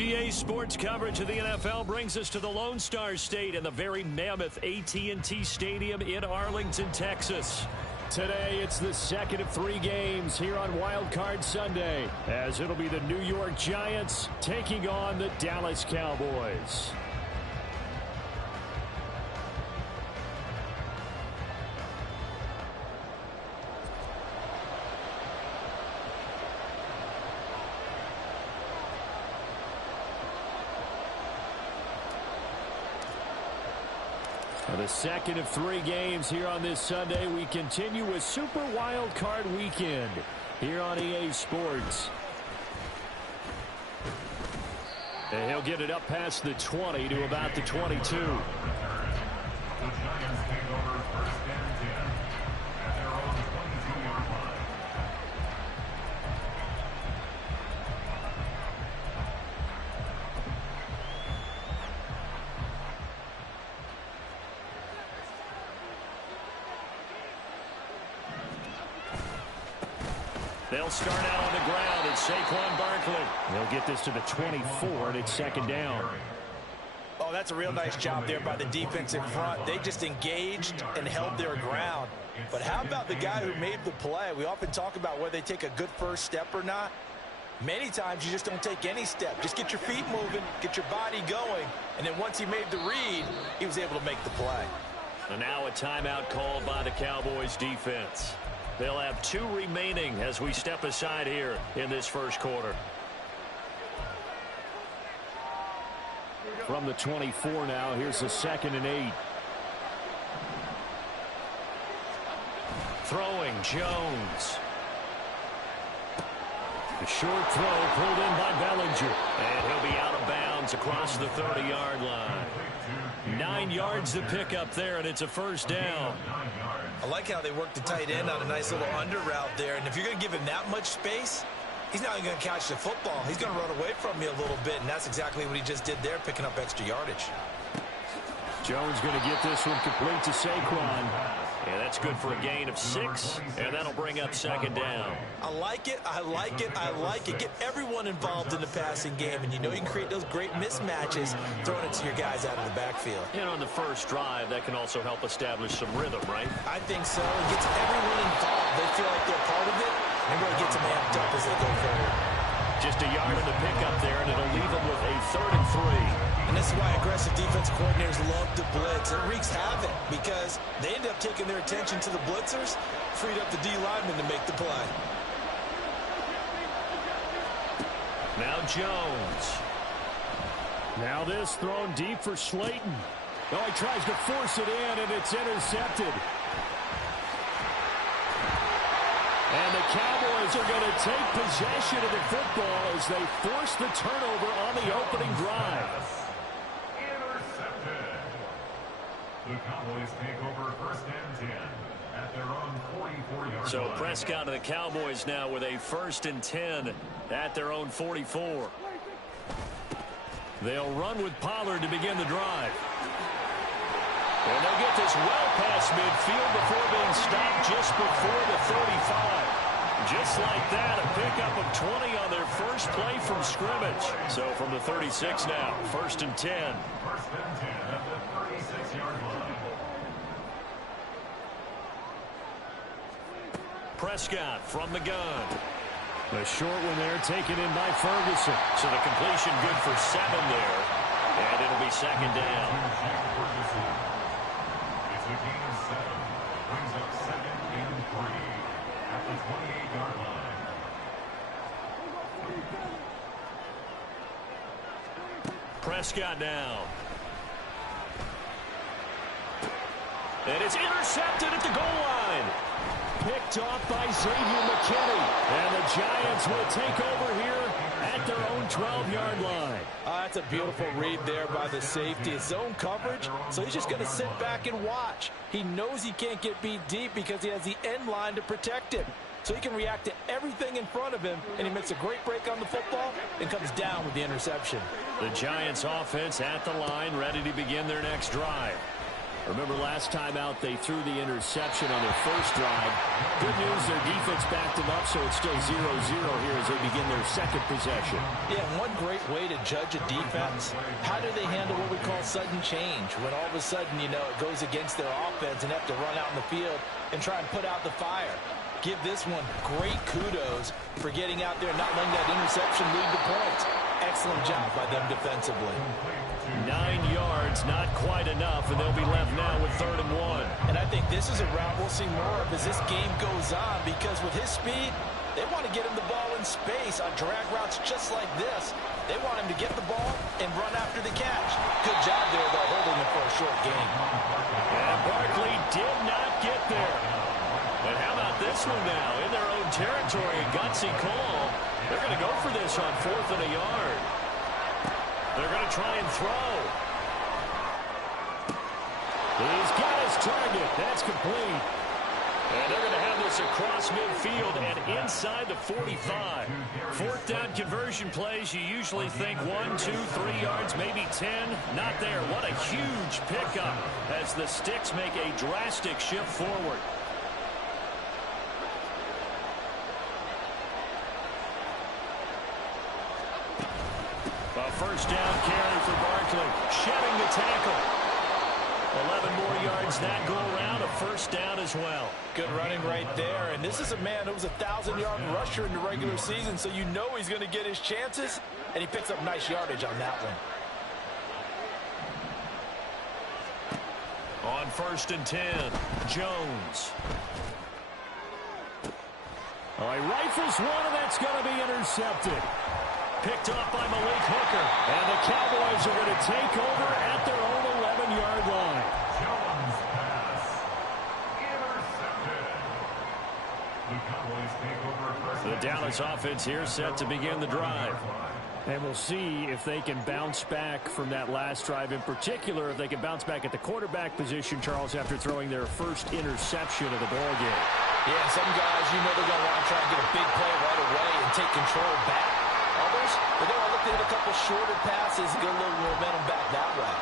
EA Sports coverage of the NFL brings us to the Lone Star State and the very mammoth AT&T Stadium in Arlington, Texas. Today, it's the second of 3 games here on Wildcard Sunday, as it'll be the New York Giants taking on the Dallas Cowboys. The second of 3 games here on this Sunday. We continue with Super Wild Card Weekend here on EA Sports. And he'll get it up past the 20 to about the 22. The Giants take over first and 10 at their own 22-yard line. They'll start out on the ground. It's Saquon Barkley. They'll get this to the 24, and it's second down. Oh, that's a real nice job there by the defense in front. They just engaged and held their ground. But how about the guy who made the play? We often talk about whether they take a good first step or not. Many times you just don't take any step. Just get your feet moving, get your body going, and then once he made the read, he was able to make the play. And now a timeout called by the Cowboys defense. They'll have 2 remaining as we step aside here in this first quarter. From the 24 now, here's the 2nd and 8. Throwing, Jones. The short throw pulled in by Bellinger. And he'll be out of bounds across the 30-yard line. 9 yards to pick up there, and it's a first down. I like how they work the tight end on a nice little under route there. And if you're going to give him that much space, he's not even going to catch the football. He's going to run away from me a little bit, and that's exactly what he just did there, picking up extra yardage. Jones going to get this one complete to Saquon. Yeah, that's good for a gain of 6, and that'll bring up second down. I like it, I like it, I like it. Get everyone involved in the passing game, and you know you can create those great mismatches throwing it to your guys out of the backfield. And on the first drive, that can also help establish some rhythm, right? I think so. It gets everyone involved. They feel like they're part of it, and really gets them amped up as they go forward. Just a yard in the pickup there, and it'll leave them with a 3rd and 3. And this is why aggressive defensive coordinators love to blitz. It wreaks havoc because they end up taking their attention to the blitzers, freed up the D lineman to make the play. Now Jones. Now this thrown deep for Slayton. Oh, he tries to force it in, and it's intercepted. And the Cowboys are going to take possession of the football as they force the turnover on the opening drive. Intercepted. The Cowboys take over first and 10 at their own 44-yard line. So Prescott and the Cowboys now with a 1st and 10 at their own 44. They'll run with Pollard to begin the drive. And they'll get this well past midfield before being stopped just before the 35. Just like that, a pickup of 20 on their first play from scrimmage. So from the 36 now, 1st and 10. First and 10 at the 36-yard line. Prescott from the gun. The short one there taken in by Ferguson. So the completion good for 7 there. And it'll be second down. It's a gain of 7. Brings up 2nd and 3 at the 28-yard line. Prescott now. And it's intercepted at the goal line. Picked off by Xavier McKinney. And the Giants will take over here at their own 12-yard line. That's a beautiful read there by the safety. It's zone coverage, so he's just going to sit back and watch. He knows he can't get beat deep because he has the end line to protect him. So he can react to everything in front of him, and he makes a great break on the football and comes down with the interception. The Giants offense at the line, ready to begin their next drive. Remember last time out they threw the interception on their first drive. Good news, their defense backed them up, so it's still 0-0 here as they begin their second possession. Yeah, one great way to judge a defense, how do they handle what we call sudden change? When all of a sudden, you know, it goes against their offense and have to run out in the field and try and put out the fire. Give this one great kudos for getting out there and not letting that interception lead to points. Excellent job by them defensively. 9 yards, not quite enough, and they'll be left now with 3rd and 1. And I think this is a route we'll see more of as this game goes on, because with his speed, they want to get him the ball in space on drag routes just like this. They want him to get the ball and run after the catch. Good job there, though, holding him for a short gain. And Barkley did not get there. But how about this one now? In their own territory, a gutsy call. They're going to go for this on 4th and a yard. They're going to try and throw. He's got his target. That's complete. And they're going to have this across midfield and inside the 45. 4th down conversion plays, you usually think 1, 2, 3 yards, maybe 10. Not there. What a huge pickup as the Sticks make a drastic shift forward. A first down carry for Barkley, shedding the tackle. 11 more yards that go around, a first down as well. Good running right there, and this is a man who was a 1,000-yard rusher in the regular season, so you know he's going to get his chances, and he picks up nice yardage on that one. On 1st and 10, Jones. Oh, he rifles one, and that's going to be intercepted. Picked up by Malik Hooker. And the Cowboys are going to take over at their own 11-yard line. Jones pass. Intercepted. The Cowboys take over first. The Dallas offense here set to begin the drive. And we'll see if they can bounce back from that last drive. In particular, if they can bounce back at the quarterback position, Charles, after throwing their first interception of the ballgame. Yeah, some guys, you know they're going to want to try and get a big play right away and take control back. Others, they're going to look to hit a couple shorter passes and get a little momentum back that way.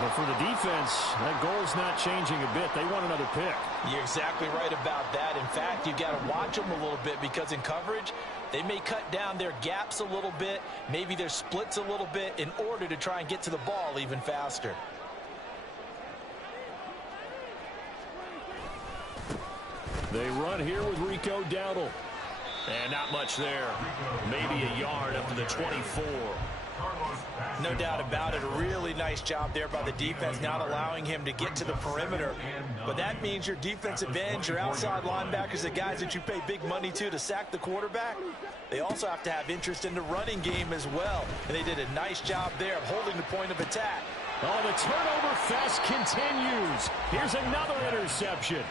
But for the defense, that goal's not changing a bit. They want another pick. You're exactly right about that. In fact, you've got to watch them a little bit, because in coverage, they may cut down their gaps a little bit, maybe their splits a little bit, in order to try and get to the ball even faster. They run here with Rico Dowdle. And not much there. Maybe a yard up to the 24. No doubt about it. A really nice job there by the defense, not allowing him to get to the perimeter. But that means your defensive ends, your outside linebackers, the guys that you pay big money to sack the quarterback, they also have to have interest in the running game as well. And they did a nice job there of holding the point of attack. Oh, the turnover fest continues. Here's another interception.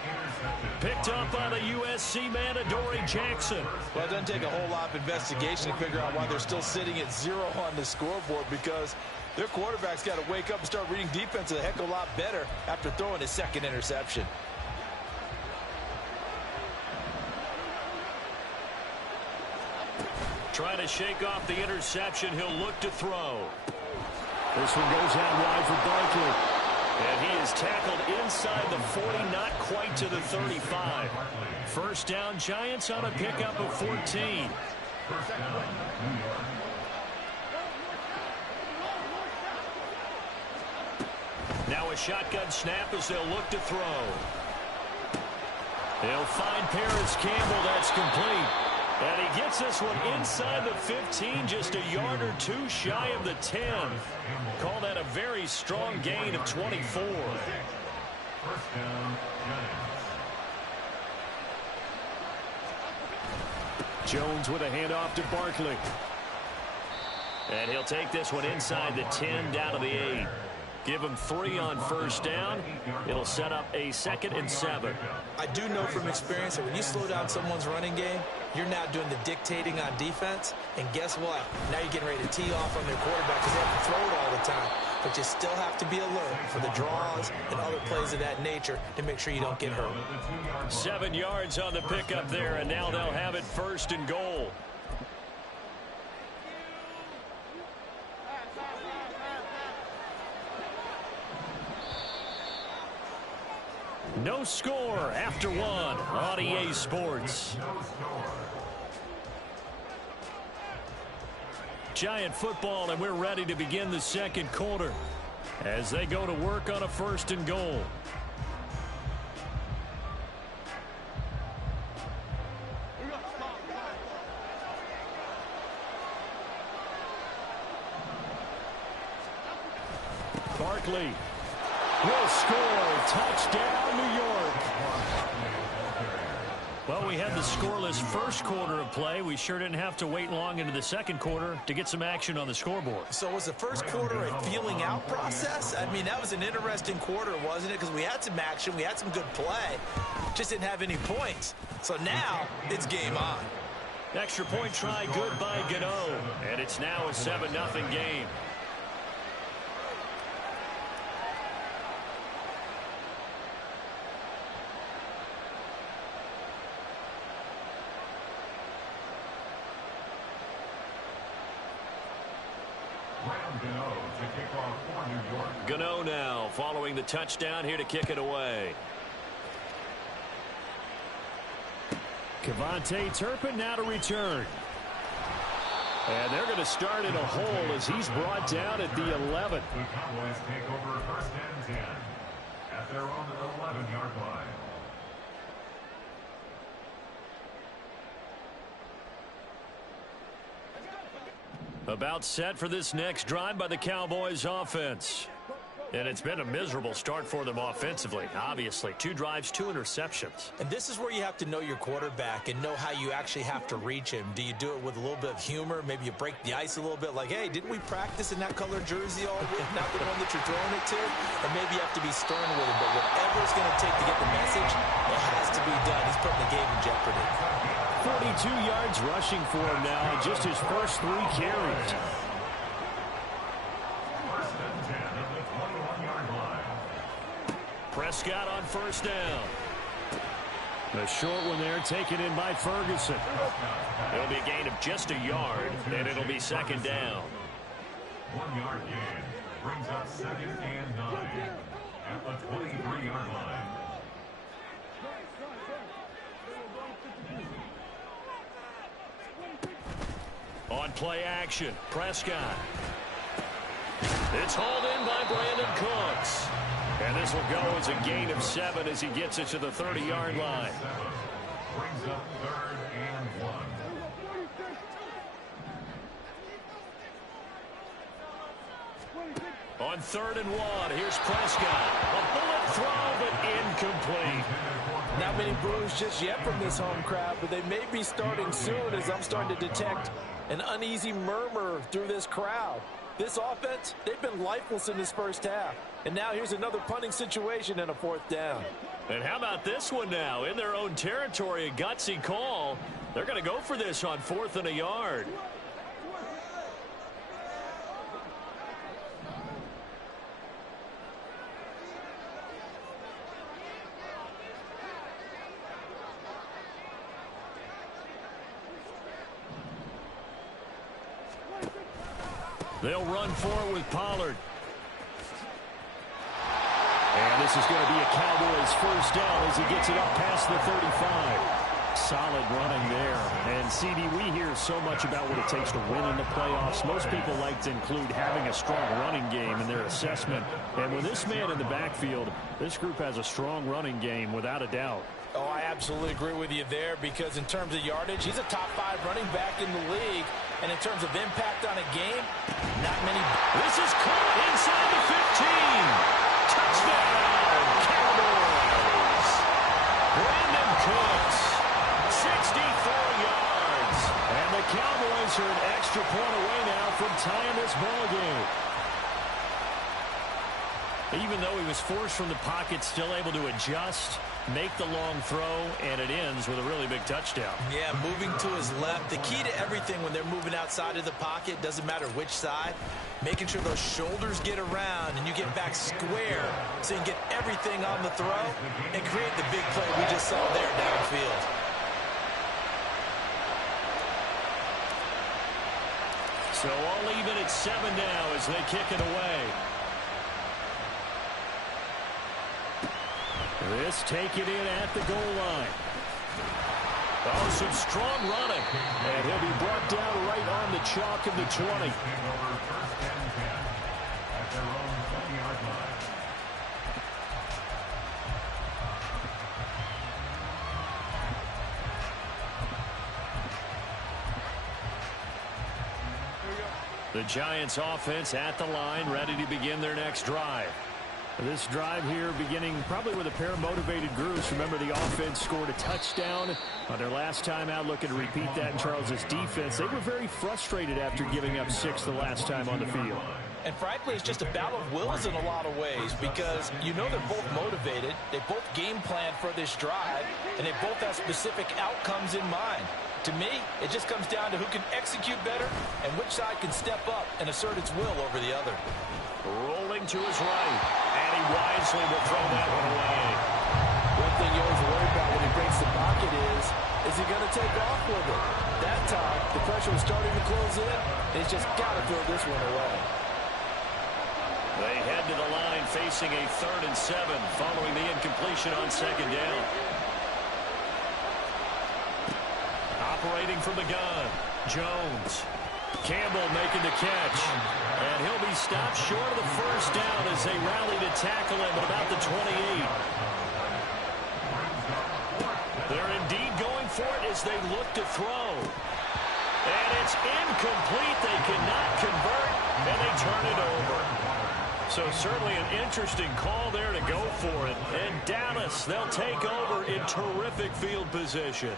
Picked up by the USC man, Adoree Jackson. Well, it doesn't take a whole lot of investigation to figure out why they're still sitting at 0 on the scoreboard, because their quarterback's got to wake up and start reading defense a heck of a lot better after throwing his second interception. Trying to shake off the interception. He'll look to throw. This one goes out wide for Barkley. And he is tackled inside the 40, not quite to the 35. First down, Giants on a pickup of 14. Now a shotgun snap as they'll look to throw. They'll find Paris Campbell. That's complete. And he gets this one inside the 15, just a yard or two shy of the 10. Call that a very strong gain of 24. First down, Giants. Jones with a handoff to Barkley. And he'll take this one inside the 10, down to the 8. Give him 3 on first down. It'll set up a 2nd and 7. I do know from experience that when you slow down someone's running game, you're now doing the dictating on defense. And guess what? Now you're getting ready to tee off on their quarterback because they have to throw it all the time. But you still have to be alert for the draws and other plays of that nature to make sure you don't get hurt. 7 yards on the pickup there, and now they'll have it 1st and goal. No score after one on EA Sports. Giant football, and we're ready to begin the second quarter as they go to work on a 1st and goal. Barkley will score. Touchdown, New York. Well, we had the scoreless first quarter of play. We sure didn't have to wait long into the second quarter to get some action on the scoreboard. So was the first quarter a feeling out process? I mean, that was an interesting quarter, wasn't it? Because we had some action, we had some good play, just didn't have any points. So now it's game on. Extra point try good by Gano, and it's now a 7-0 game. Gano now following the touchdown here to kick it away. Kevontae Turpin now to return. And they're going to start in a hole as he's brought down at the 11. The Cowboys take over 1st and 10 at their own 11-yard line. About set for this next drive by the Cowboys offense. And it's been a miserable start for them offensively. Obviously, 2 drives, 2 interceptions. And this is where you have to know your quarterback and know how you actually have to reach him. Do you do it with a little bit of humor? Maybe you break the ice a little bit like, hey, didn't we practice in that color jersey all week? Not the one that you're throwing it to? Or maybe you have to be stern with him. But whatever it's going to take to get the message, it has to be done. He's putting the game in jeopardy. 42 yards rushing for him now, just his first 3 carries. Prescott on 1st down. The short one there taken in by Ferguson. It'll be a gain of just a yard, and it'll be 2nd down. 1-yard gain brings up 2nd and 9 at the 23-yard line. On play action, Prescott. It's hauled in by Brandon Cooks. And this will go as a gain of 7 as he gets it to the 30-yard line. Brings up 3rd and 1. On 3rd and 1, here's Prescott. A bullet throw, but incomplete. Not many boos just yet from this home crowd, but they may be starting soon as I'm starting to detect an uneasy murmur through this crowd. This offense, they've been lifeless in this first half. And now here's another punting situation and a 4th down. And how about this one now? In their own territory, a gutsy call. They're going to go for this on 4th and a yard. They'll run for it with Pollard. And this is going to be a Cowboys 1st down as he gets it up past the 35. Solid running there. And, CD, we hear so much about what it takes to win in the playoffs. Most people like to include having a strong running game in their assessment. And with this man in the backfield, this group has a strong running game without a doubt. Oh, I absolutely agree with you there because in terms of yardage, he's a top 5 running back in the league. And in terms of impact on a game, not many. This is caught inside the 15. Touchdown, Cowboys. Brandon Cooks, 64 yards. And the Cowboys are an extra point away now from tying this ball game. Even though he was forced from the pocket, still able to adjust, make the long throw, and it ends with a really big touchdown. Yeah, moving to his left. The key to everything when they're moving outside of the pocket, doesn't matter which side, making sure those shoulders get around and you get back square so you can get everything on the throw and create the big play we just saw there downfield. So all even at 7 now as they kick it away. This take it in at the goal line. Oh, some strong running. And he'll be brought down right on the chalk of the 20. The Giants offense at the line, ready to begin their next drive. This drive here beginning probably with a pair of motivated groups. Remember, the offense scored a touchdown on their last time out, looking to repeat that in Charles's defense. They were very frustrated after giving up 6 the last time on the field. And frankly, it's just a battle of wills in a lot of ways because you know they're both motivated. They both game plan for this drive, and they both have specific outcomes in mind. To me, it just comes down to who can execute better and which side can step up and assert its will over the other. Rolling to his right, and he wisely will throw that one away. One thing you always worry about when he breaks the pocket is he going to take off with it? That time, the pressure was starting to close in, and he's just got to throw this one away. They head to the line facing a 3rd and 7 following the incompletion on 2nd down. Operating from the gun, Jones. Campbell making the catch. And he'll be stopped short of the 1st down as they rally to tackle him at about the 28. They're indeed going for it as they look to throw. And it's incomplete. They cannot convert, and they turn it over. So certainly an interesting call there to go for it. And Dallas, they'll take over in terrific field position.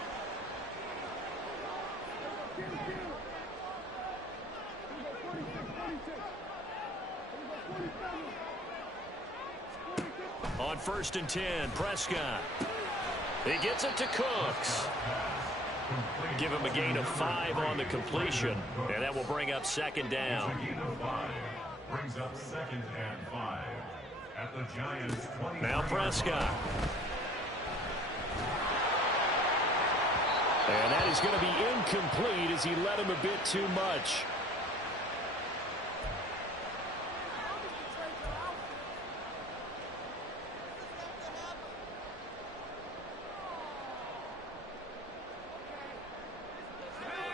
On 1st and 10, Prescott. He gets it to Cooks. Give him a gain of 5 on the completion, and that will bring up 2nd down. Brings up 2nd and 5 at the Giants 20. Now Prescott. And that is going to be incomplete as he led him a bit too much.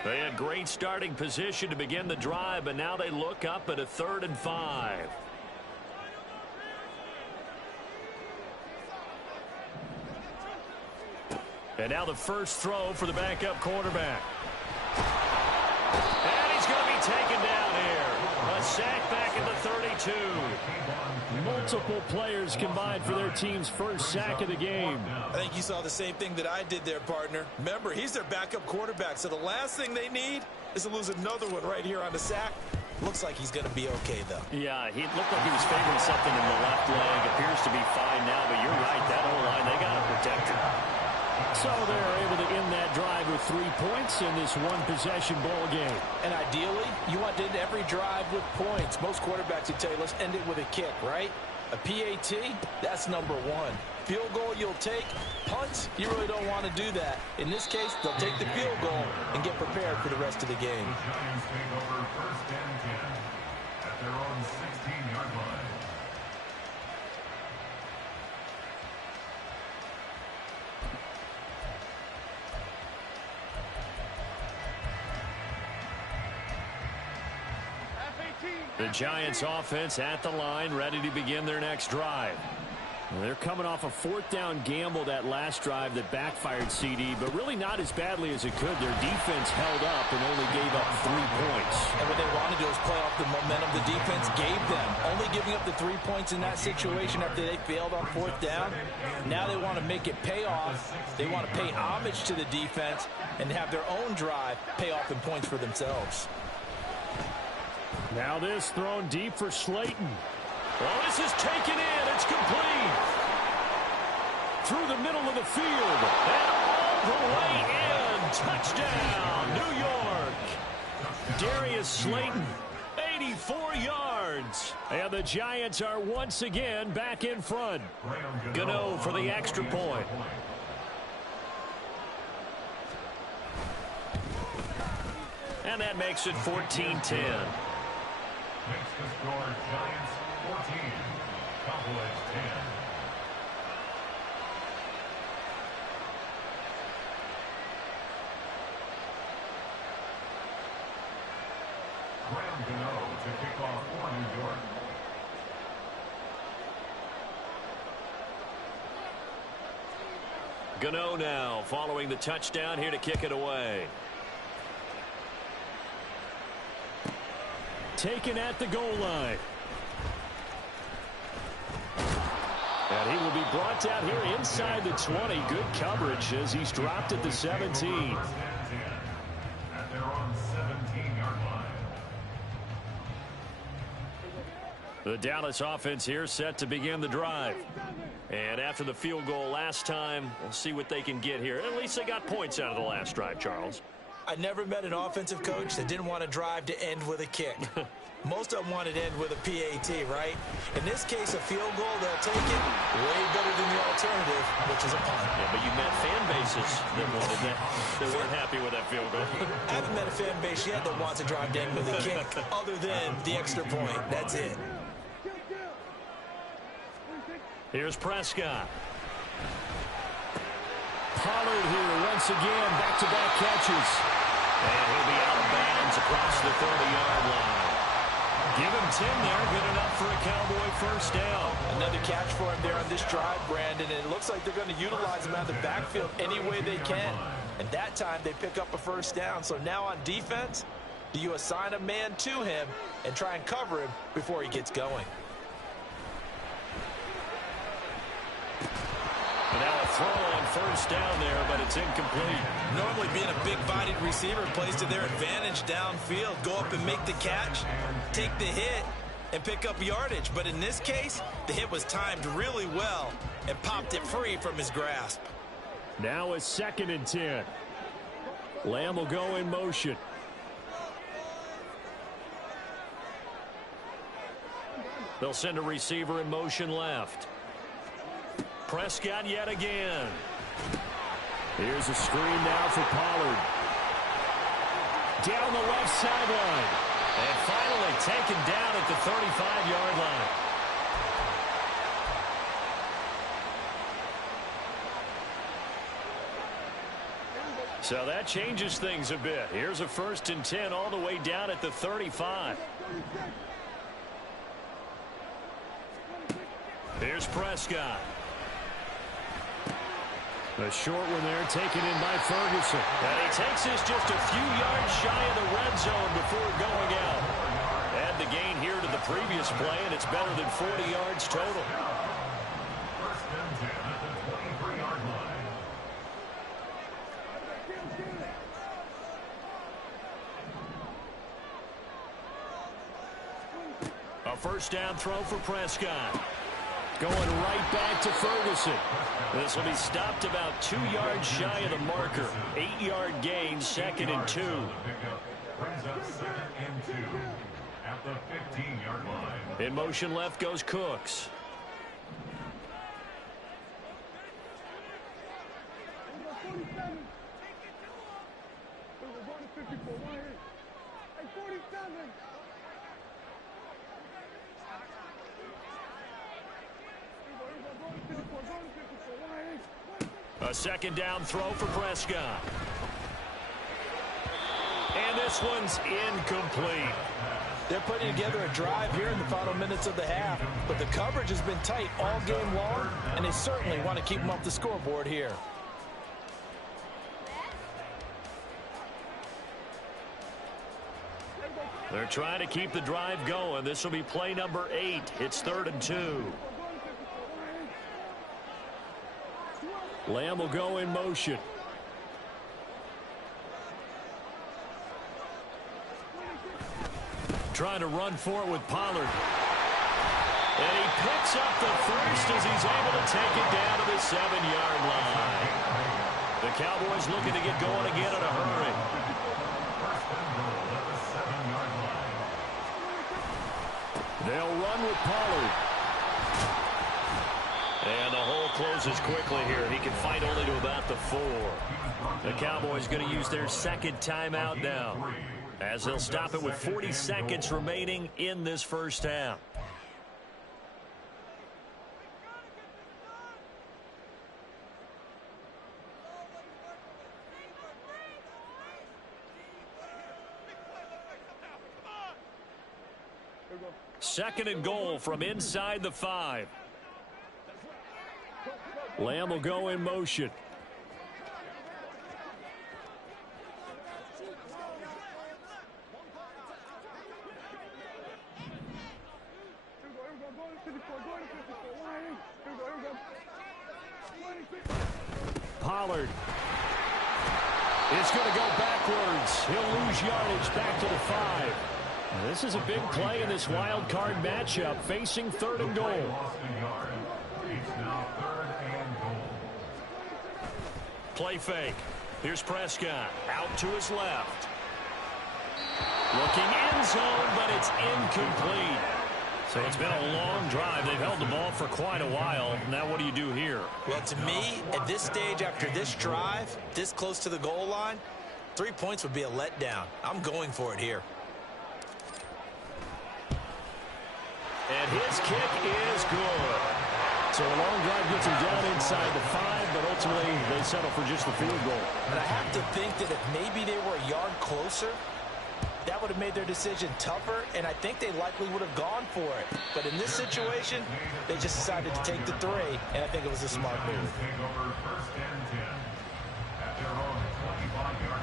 They had great starting position to begin the drive, but now they look up at a 3rd and 5. And now the first throw for the backup quarterback. And he's going to be taken down here. A sack back in the 32. Multiple players combined for their team's first sack of the game. I think you saw the same thing that I did there, partner. Remember, he's their backup quarterback, so the last thing they need is to lose another one right here on the sack. Looks like he's going to be okay, though. Yeah, he looked like he was favoring something in the left leg. Appears to be fine now, but you're right. That whole line, they got to protect him. So they're able to end that drive with 3 points in this one-possession ball game. And ideally, you want to end every drive with points. Most quarterbacks would tell you, let's end it with a kick, right? A PAT, that's number 1. Field goal you'll take. Punts, you really don't want to do that. In this case, they'll take the field goal and get prepared for the rest of the game. The Giants take over 1st and 10 at their own 16-yard line. The Giants offense at the line, ready to begin their next drive. They're coming off a 4th down gamble that last drive that backfired CD, but really not as badly as it could. Their defense held up and only gave up 3 points. And what they wanted to do is play off the momentum the defense gave them. Only giving up the 3 points in that situation after they failed on 4th down. Now they want to make it pay off. They want to pay homage to the defense and have their own drive pay off in points for themselves. Now this thrown deep for Slayton. Well, this is taken in. It's complete. Through the middle of the field. And all the way in. Touchdown, New York. Darius Slayton, 84 yards. And the Giants are once again back in front. Gano for the extra point. And that makes it 14-10. Makes the score Giants 14, Cowboys 10. To kick off for New York. Gano now following the touchdown here to kick it away. Taken at the goal line. And he will be brought down here inside the 20. Good coverage as he's dropped at the 17. At their own 17-yard line. The Dallas offense here set to begin the drive. And after the field goal last time, we'll see what they can get here. At least they got points out of the last drive, Charles. I never met an offensive coach that didn't want to drive to end with a kick. Most of them wanted to end with a PAT, right? In this case, a field goal, they'll take it way better than the alternative, which is a punt. Yeah, but you met fan bases that wanted that. They weren't happy with that field goal. I haven't met a fan base yet that wants to drive to end with a kick other than the extra point. That's it. Here's Prescott. Pollard here once again, back-to-back catches. And he'll be out of bounds across the 30-yard line. Give him 10 there, good enough for a Cowboy first down. Another catch for him there on this drive, Brandon, and it looks like they're going to utilize him out of the backfield any way they can. And that time they pick up a first down. So now on defense, do you assign a man to him and try and cover him before he gets going? And now a throw on first down there, but it's incomplete. Normally being a big-bodied receiver plays to their advantage downfield. Go up and make the catch, take the hit, and pick up yardage. But in this case, the hit was timed really well and popped it free from his grasp. Now a 2nd and 10. Lamb will go in motion. They'll send a receiver in motion left. Prescott yet again. Here's a screen now for Pollard. Down the left sideline. And finally taken down at the 35-yard line. So that changes things a bit. Here's a 1st and 10 all the way down at the 35. Here's Prescott. A short one there taken in by Ferguson. And he takes this just a few yards shy of the red zone before going out. Add the gain here to the previous play, and it's better than 40 yards total. First and 10 at the 23-yard line. A first down throw for Prescott. Going right back to Ferguson. This will be stopped about 2 yards shy of the marker. 8-yard gain, 2nd and 2. Brings up 2nd and 2 at the 15-yard line. In motion left goes Cooks. A 2nd down throw for Prescott. And this one's incomplete. They're putting together a drive here in the final minutes of the half, but the coverage has been tight all game long, and they certainly want to keep them off the scoreboard here. They're trying to keep the drive going. This will be play number 8. It's 3rd and 2. Lamb will go in motion. Trying to run for it with Pollard. And he picks up the first as he's able to take it down to the 7-yard line. The Cowboys looking to get going again in a hurry. First and goal at the 7-yard line. They'll run with Pollard. And the hole closes quickly here. He can fight only to about the 4. The Cowboys going to use their 2nd timeout now, as they'll stop it with 40 seconds remaining in this first half. 2nd and goal from inside the 5. Lamb will go in motion. Pollard is going to go backwards. He'll lose yardage back to the 5. This is a big play in this wild card matchup, facing 3rd and goal. Play fake. Here's Prescott out to his left. Looking end zone, but it's incomplete. So it's been a long drive. They've held the ball for quite a while. Now what do you do here? Well, to me, at this stage after this drive, this close to the goal line, 3 points would be a letdown. I'm going for it here. And his kick is good. So a long drive gets him down inside the 5, but ultimately they settle for just the field goal. And I have to think that if maybe they were a yard closer, that would have made their decision tougher, and I think they likely would have gone for it. But in this situation, they just decided to take the 3, and I think it was a smart move. Take over 1st and 10 at their own 25-yard line.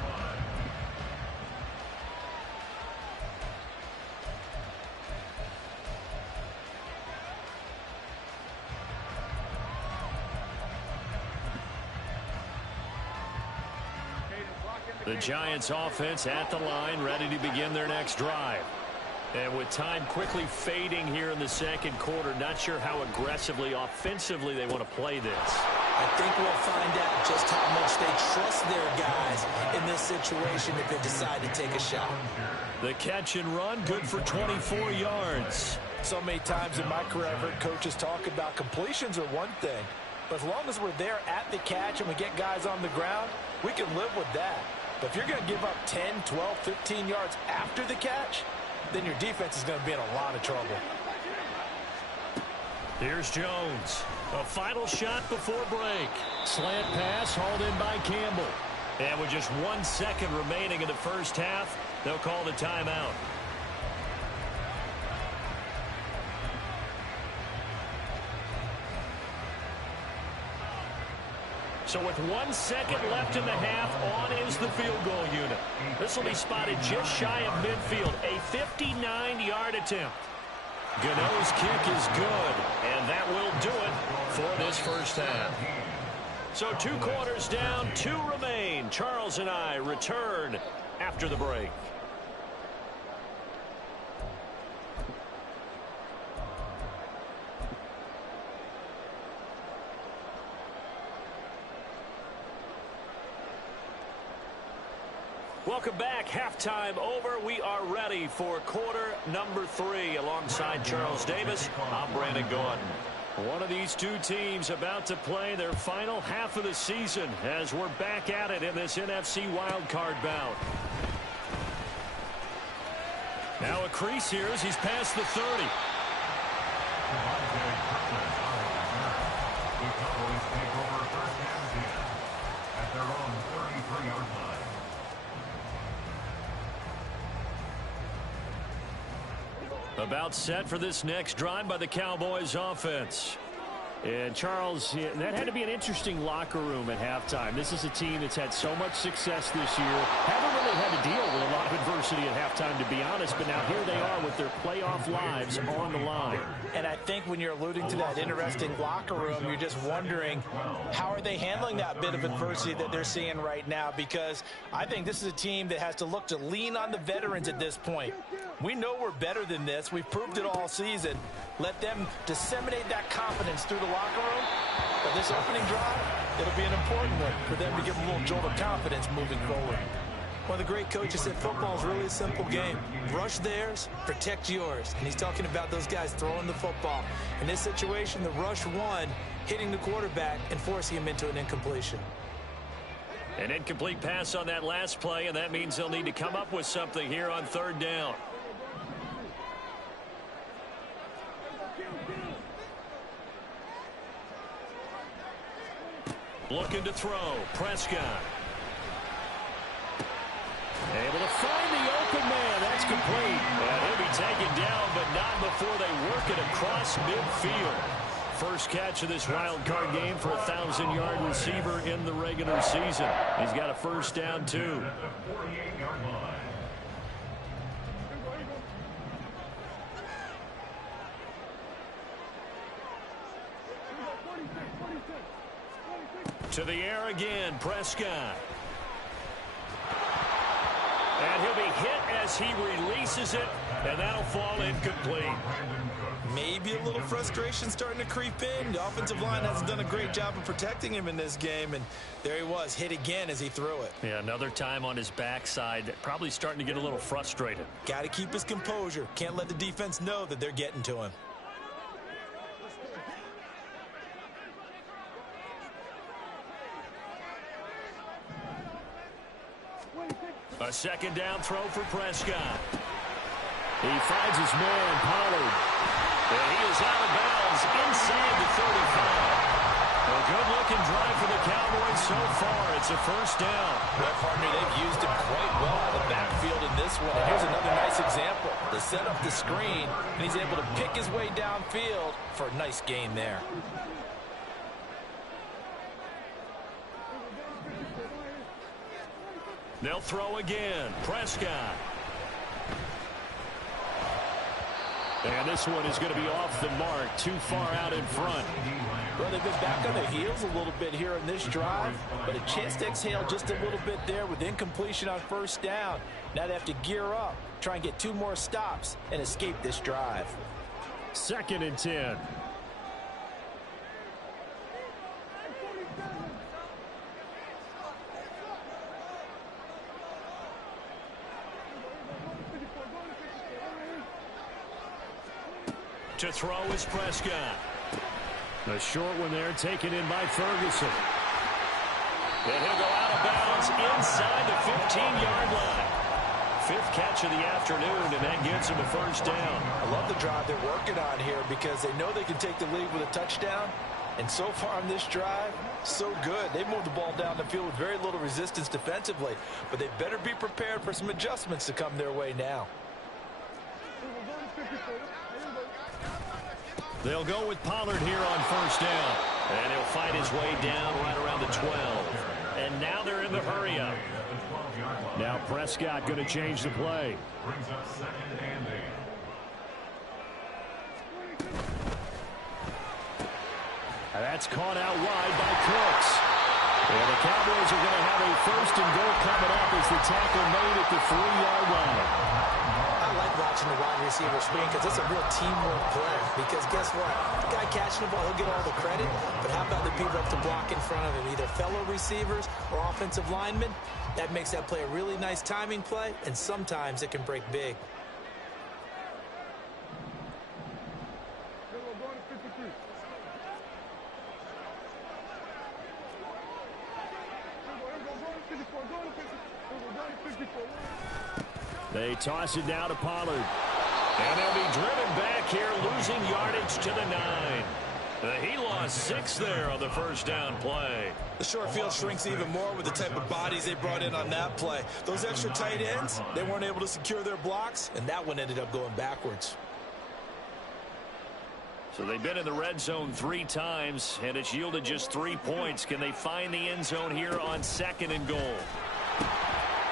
The Giants offense at the line, ready to begin their next drive. And with time quickly fading here in the 2nd quarter, not sure how aggressively, offensively they want to play this. I think we'll find out just how much they trust their guys in this situation if they decide to take a shot. The catch and run, good for 24 yards. So many times in my career, I've heard coaches talk about completions are one thing. But as long as we're there at the catch and we get guys on the ground, we can live with that. But if you're going to give up 10, 12, 15 yards after the catch, then your defense is going to be in a lot of trouble. Here's Jones. A final shot before break. Slant pass hauled in by Campbell. And with just 1 second remaining in the first half, they'll call the timeout. So with 1 second left in the half, on is the field goal unit. This will be spotted just shy of midfield. A 59-yard attempt. Gano's kick is good, and that will do it for this first half. So 2 quarters down, 2 remain. Charles and I return after the break. Welcome back. Halftime over. We are ready for quarter number 3. Alongside Charles Davis, I'm Brandon Gordon. One of these 2 teams about to play their final half of the season as we're back at it in this NFC wildcard bout. Now a crease here as he's past the 30. The Cowboys take over 1st and 10 at their own 33-yard line. About set for this next drive by the Cowboys offense. And Charles, that had to be an interesting locker room at halftime. This is a team that's had so much success this year. Haven't really had to deal with a lot of adversity at halftime, to be honest. But now here they are with their playoff lives on the line. And I think when you're alluding to that interesting locker room, you're just wondering how are they handling that bit of adversity that they're seeing right now? Because I think this is a team that has to look to lean on the veterans at this point. We know we're better than this. We've proved it all season. Let them disseminate that confidence through the locker room. But this opening drive, it'll be an important one for them to give them a little jolt of confidence moving forward. One of the great coaches said football is really a simple game. Rush theirs, protect yours. And he's talking about those guys throwing the football. In this situation, the rush one, hitting the quarterback and forcing him into an incompletion. An incomplete pass on that last play, and that means they'll need to come up with something here on 3rd down. Looking to throw. Prescott. Able to find the open man. That's complete. And he'll be taken down, but not before they work it across midfield. First catch of this wild card game for a 1,000-yard receiver in the regular season. He's got a first down, too. To the air again, Prescott. And he'll be hit as he releases it, and that'll fall incomplete. Maybe a little frustration starting to creep in. The offensive line hasn't done a great job of protecting him in this game, and there he was, hit again as he threw it. Yeah, another time on his backside, probably starting to get a little frustrated. Got to keep his composure. Can't let the defense know that they're getting to him. A second down throw for Prescott. He finds his man, Pollard. And he is out of bounds inside the 35. A good-looking drive for the Cowboys so far. It's a first down. Well, partner, they've used him quite well out of the backfield in this one. And here's another nice example. They set up the screen, and he's able to pick his way downfield for a nice gain there. They'll throw again. Prescott. And this one is going to be off the mark, too far out in front. Well, they've been back on their heels a little bit here in this drive, but a chance to exhale just a little bit there with incompletion on first down. Now they have to gear up, try and get 2 more stops, and escape this drive. 2nd and 10. To throw is Prescott. A short one there, taken in by Ferguson. And he'll go out of bounds inside the 15-yard line. 5th catch of the afternoon, and that gives him a first down. I love the drive they're working on here because they know they can take the lead with a touchdown. And so far on this drive, so good. They moved the ball down the field with very little resistance defensively, but they better be prepared for some adjustments to come their way now. They'll go with Pollard here on first down. And he'll fight his way down right around the 12. And now they're in the hurry-up. Now Prescott going to change the play. Brings up 2nd and 8. And that's caught out wide by Crumz. And the Cowboys are going to have a first and goal coming up as the tackle made at the 3-yard line. I like watching the wide receiver screen because it's a real teamwork play. Because guess what? The guy catching the ball, he'll get all the credit. But how about the people up to block in front of him, either fellow receivers or offensive linemen? That makes that play a really nice timing play, and sometimes it can break big. They toss it now to Pollard. And they'll be driven back here, losing yardage to the 9. He lost 6 there on the first down play. The short field shrinks even more with the type of bodies they brought in on that play. Those extra tight ends, they weren't able to secure their blocks, and that one ended up going backwards. So they've been in the red zone 3 times, and it's yielded just 3 points. Can they find the end zone here on 2nd and goal?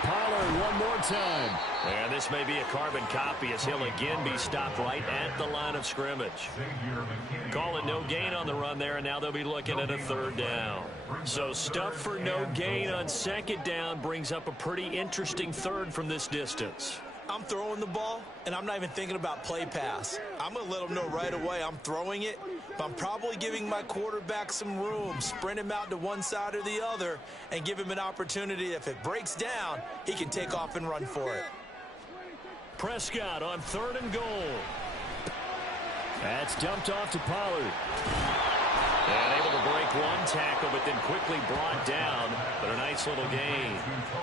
Pollard one more time. And this may be a carbon copy as he'll again be stopped right at the line of scrimmage. Call it no gain on the run there, and now they'll be looking at a 3rd down. So stuff for no gain on 2nd down brings up a pretty interesting 3rd from this distance. I'm throwing the ball, and I'm not even thinking about play pass. I'm going to let them know right away I'm throwing it, but I'm probably giving my quarterback some room, sprint him out to one side or the other, and give him an opportunity. If it breaks down, he can take off and run for it. Prescott on 3rd and goal. That's dumped off to Pollard. And able to break one tackle, but then quickly brought down. But a nice little gain.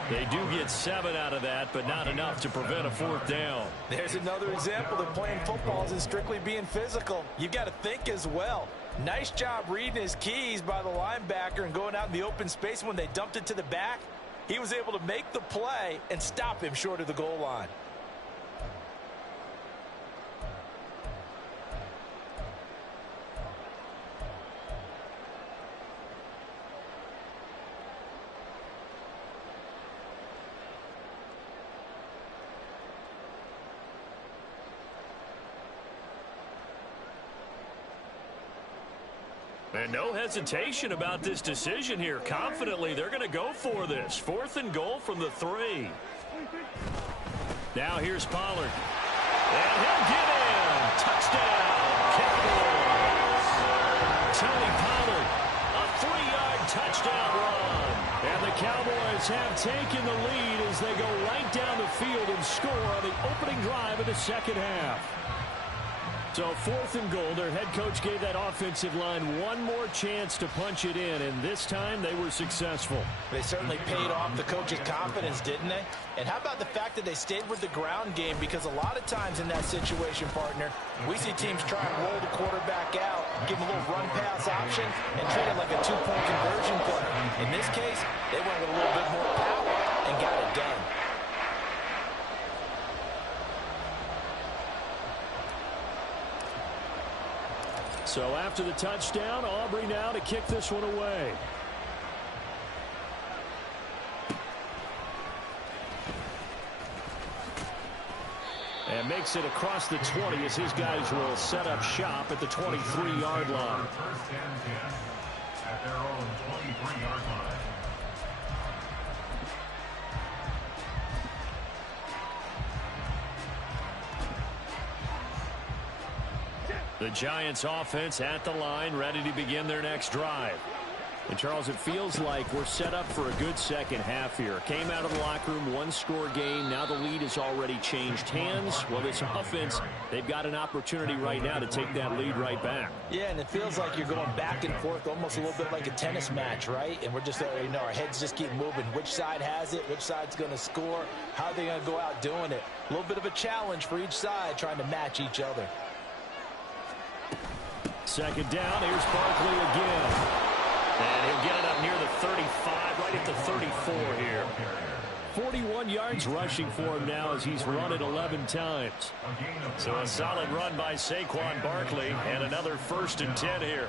They do get 7 out of that, but not enough to prevent a 4th down. There's another example that playing football isn't strictly being physical. You've got to think as well. Nice job reading his keys by the linebacker and going out in the open space when they dumped it to the back. He was able to make the play and stop him short of the goal line. And no hesitation about this decision here. Confidently, they're going to go for this. 4th and goal from the 3. Now here's Pollard. And he'll get in. Touchdown, Cowboys. Tony Pollard, a 3-yard touchdown run. And the Cowboys have taken the lead as they go right down the field and score on the opening drive of the second half. So 4th and goal, their head coach gave that offensive line one more chance to punch it in, and this time they were successful. They certainly paid off the coach's confidence, didn't they? And how about the fact that they stayed with the ground game? Because a lot of times in that situation, partner, we see teams try and roll the quarterback out, give him a little run-pass option, and treat it like a 2-point conversion play. In this case, they went with a little bit more power and got it done. So after the touchdown, Aubrey now to kick this one away. And makes it across the 20 as his guys will set up shop at the 23-yard line. First and 10 at their own 23-yard line. The Giants offense at the line, ready to begin their next drive. And Charles, it feels like we're set up for a good second half here. Came out of the locker room, 1-score game. Now the lead has already changed hands. Well, this offense, they've got an opportunity right now to take that lead right back. Yeah, and it feels like you're going back and forth, almost a little bit like a tennis match, right? And we're just, our heads just keep moving. Which side has it? Which side's going to score? How are they going to go out doing it? A little bit of a challenge for each side, trying to match each other. Second down, here's Barkley again. And he'll get it up near the 35, right at the 34 here. 41 yards rushing for him now as he's run it 11 times. So a solid run by Saquon Barkley, and another 1st and 10 here.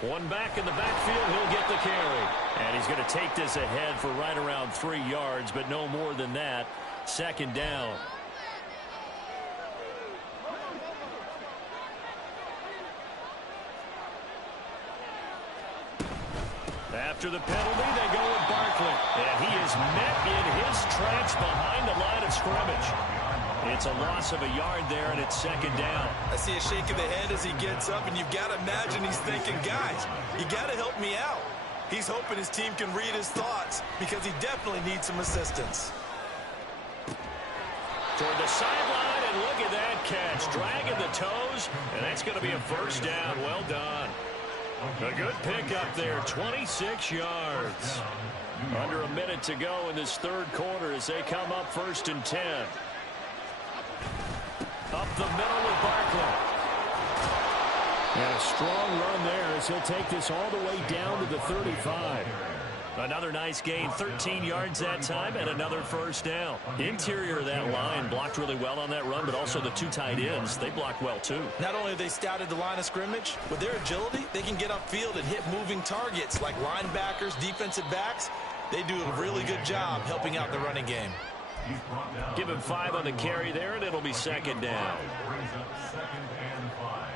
One back in the backfield, he'll get the carry. And he's going to take this ahead for right around 3 yards, but no more than that. Second down. After the penalty, they go with Barkley. And he is met in his tracks behind the line of scrimmage. It's a loss of a yard there, and it's second down. I see a shake of the head as he gets up, and you've got to imagine he's thinking, guys, you got to help me out. He's hoping his team can read his thoughts because he definitely needs some assistance. Toward the sideline, and look at that catch. Dragging the toes, and that's going to be a first down. Well done. A good pickup there, 26 yards. Under a minute to go in this third quarter as they come up 1st and 10. Up the middle with Barkley. And a strong run there as he'll take this all the way down to the 35. Another nice gain, 13 yards that time, and another first down. Interior of that line blocked really well on that run, but also the 2 tight ends, they blocked well too. Not only have they scouted the line of scrimmage, with their agility, they can get upfield and hit moving targets like linebackers, defensive backs. They do a really good job helping out the running game. Give him 5 on the carry there, and it'll be second down. Brings up 2nd and 5.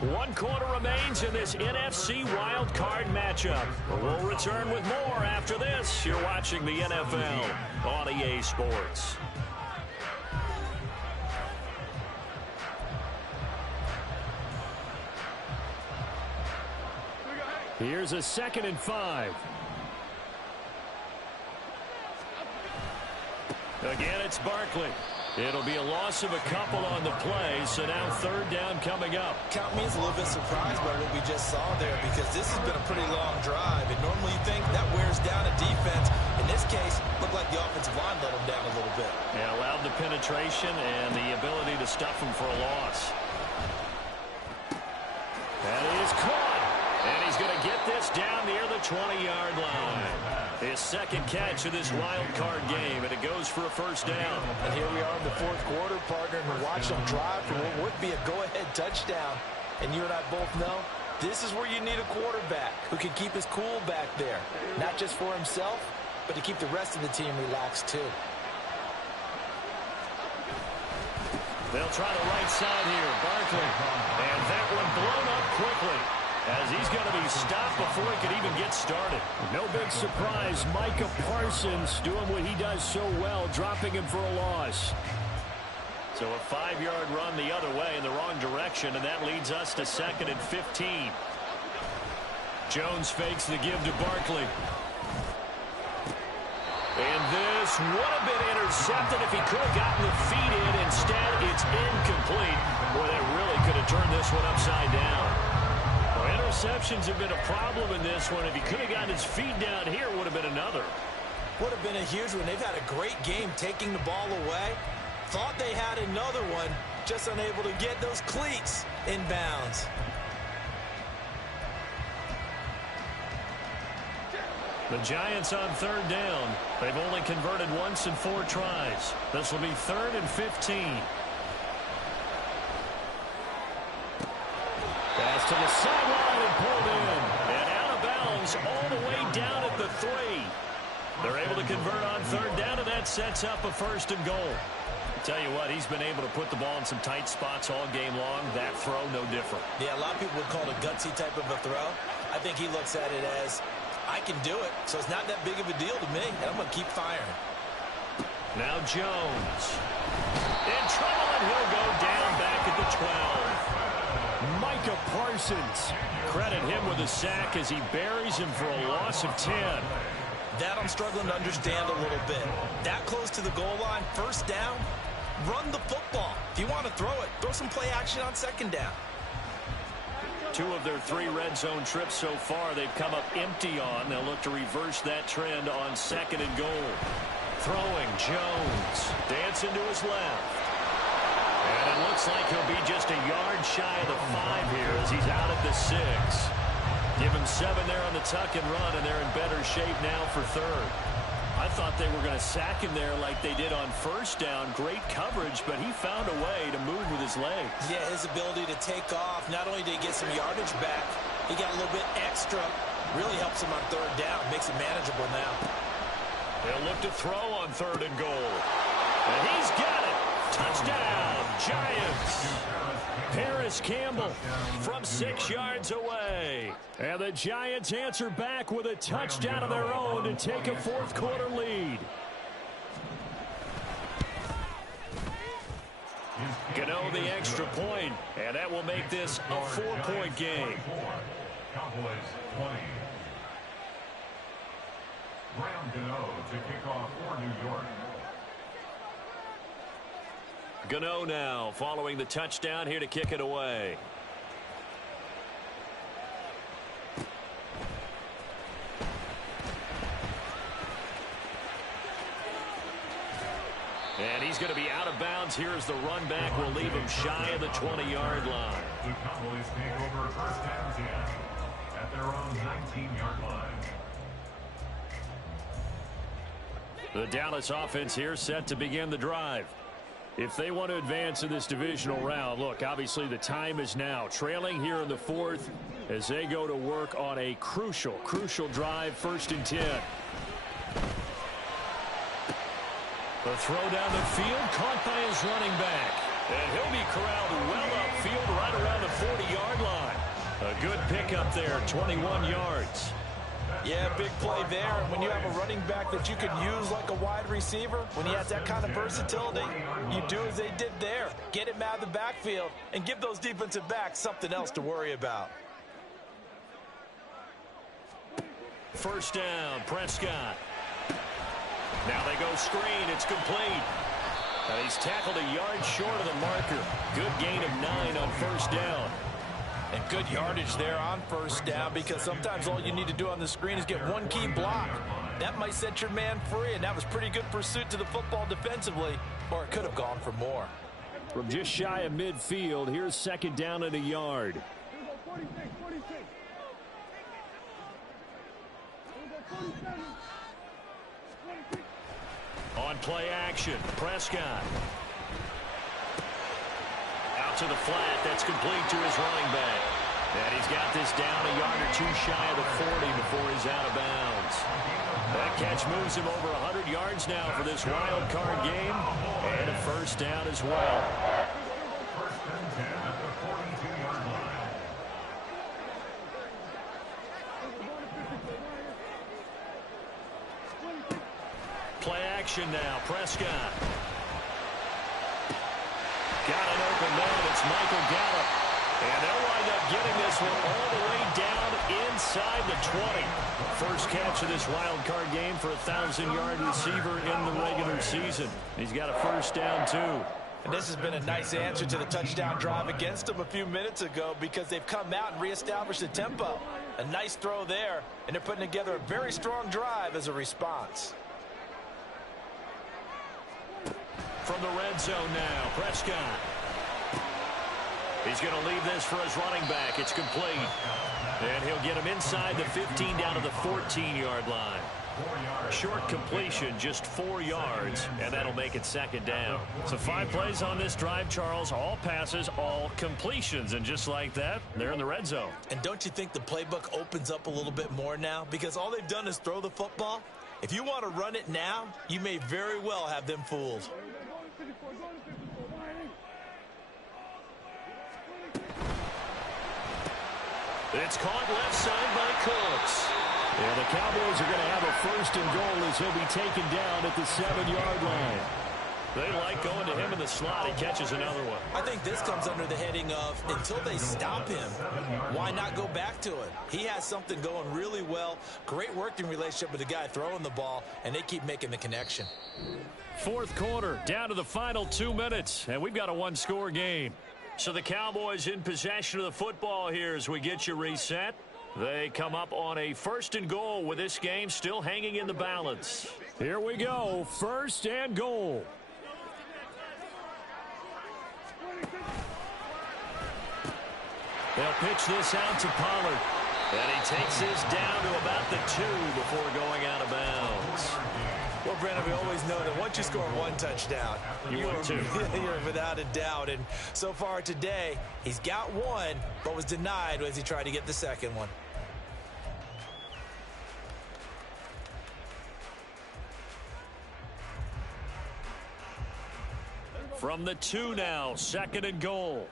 1 quarter remains in this NFC Wildcard matchup. We'll return with more after this. You're watching the NFL on EA Sports. Here's a 2nd and 5. Again, it's Barkley. It'll be a loss of a couple on the play, so now 3rd down coming up. Count me as a little bit surprised by what we just saw there because this has been a pretty long drive, and normally you think that wears down a defense. In this case, looked like the offensive line let them down a little bit. Yeah, allowed the penetration and the ability to stuff them for a loss. That is caught, and he's going to get this down near the 20-yard line. His 2nd catch of this wild card game, and it goes for a first down. And here we are in the 4th quarter, partner, and we watch them drive for what would be a go-ahead touchdown. And you and I both know this is where you need a quarterback who can keep his cool back there, not just for himself, but to keep the rest of the team relaxed too. They'll try the right side here. Barkley. And that one blown up quickly, as he's going to be stopped before he could even get started. No big surprise. Micah Parsons doing what he does so well, dropping him for a loss. So a 5-yard run the other way in the wrong direction, and that leads us to 2nd and 15. Jones fakes the give to Barkley. And this would have been intercepted if he could have gotten the feet in. Instead, it's incomplete. Boy, that really could have turned this one upside down. Well, interceptions have been a problem in this one. If he could have gotten his feet down here, would have been another. Would have been a huge one. They've had a great game taking the ball away. Thought they had another one, just unable to get those cleats in bounds. The Giants on 3rd down. They've only converted once in 4 tries. This will be 3rd and 15. Pass to the sideline and pulled in. And out of bounds all the way down at the 3. They're able to convert on 3rd down, and that sets up a 1st and goal. Tell you what, he's been able to put the ball in some tight spots all game long. That throw, no different. Yeah, a lot of people would call it a gutsy type of a throw. I think he looks at it as, I can do it, so it's not that big of a deal to me, and I'm going to keep firing. Now Jones. In trouble, and he'll go down back at the 12. Micah Parsons. Credit him with a sack as he buries him for a loss of 10. That I'm struggling to understand a little bit. That close to the goal line, 1st down, run the football. If you want to throw it, throw some play action on 2nd down. 2 of their 3 red zone trips so far they've come up empty on. They'll look to reverse that trend on 2nd and goal. Throwing, Jones. Dancing to his left. And it looks like he'll be just a yard shy of the 5 here as he's out at the 6. Give him 7 there on the tuck and run, and they're in better shape now for 3rd. I thought they were going to sack him there like they did on 1st down. Great coverage, but he found a way to move with his legs. Yeah, his ability to take off. Not only did he get some yardage back, he got a little bit extra. Really helps him on 3rd down. Makes it manageable now. They'll look to throw on 3rd and goal. And he's got it. Touchdown, Giants. Paris Campbell from 6 yards away. And the Giants answer back with a touchdown of their own to take a 4th quarter lead. Gano the extra point, and that will make this a 4-point game. Cowboys 20. Graham Gano to kick off for New York. Gano now following the touchdown here to kick it away. And he's going to be out of bounds here as the run back will leave him shy of the 20-yard line. The Cowboys take over 1st and 10 at their own 19-yard line. The Dallas offense here set to begin the drive. If they want to advance in this divisional round, look, obviously the time is now. Trailing here in the 4th as they go to work on a crucial drive, 1st and 10. The throw down the field, caught by his running back. And he'll be corralled well upfield right around the 40-yard line. A good pickup there, 21 yards. Yeah, big play there. And when you have a running back that you can use like a wide receiver, when he has that kind of versatility, you do as they did there. Get him out of the backfield and give those defensive backs something else to worry about. 1st down, Prescott. Now they go screen. It's complete. And he's tackled a yard short of the marker. Good gain of 9 on 1st down. And good yardage there on 1st down, because sometimes all you need to do on the screen is get one key block. That might set your man free, and that was pretty good pursuit to the football defensively, or it could have gone for more. From just shy of midfield, here's 2nd down and a yard. On play action, Prescott. Out to the flat, that's complete to his running back. And he's got this down a yard or 2 shy of the 40 before he's out of bounds. That catch moves him over 100 yards now for this wild card game. And a 1st down as well. Play action now. Prescott. Got an open man. It's Michael Gallup. And they'll wind up getting this one all the way down inside the 20. First catch of this wild card game for a 1,000-yard receiver in the regular season. He's got a first down, too. And this has been a nice answer to the touchdown drive against them a few minutes ago because they've come out and reestablished the tempo. A nice throw there, and they're putting together a very strong drive as a response. From the red zone now, Prescott. He's going to leave this for his running back. It's complete. And he'll get him inside the 15 down to the 14-yard line. Short completion, just 4 yards, and that'll make it second down. So 5 plays on this drive, Charles. All passes, all completions. And just like that, they're in the red zone. And don't you think the playbook opens up a little bit more now? Because all they've done is throw the football. If you want to run it now, you may very well have them fooled. It's caught left side by Cooks. And the Cowboys are going to have a first and goal as he'll be taken down at the 7-yard line. They like going to him in the slot. He catches another one. I think this comes under the heading of until they stop him, why not go back to it? He has something going really well. Great working relationship with the guy throwing the ball, and they keep making the connection. Fourth quarter, down to the final 2 minutes, and we've got a one-score game. So the Cowboys in possession of the football here as we get you reset. They come up on a first and goal with this game still hanging in the balance. Here we go, first and goal. They'll pitch this out to Pollard. And he takes this down to about the 2 before going out of bounds. Well, Brandon, we always know that once you score one touchdown, you're without a doubt. And so far today, he's got one, but was denied as he tried to get the second one. From the 2 now, second and goal.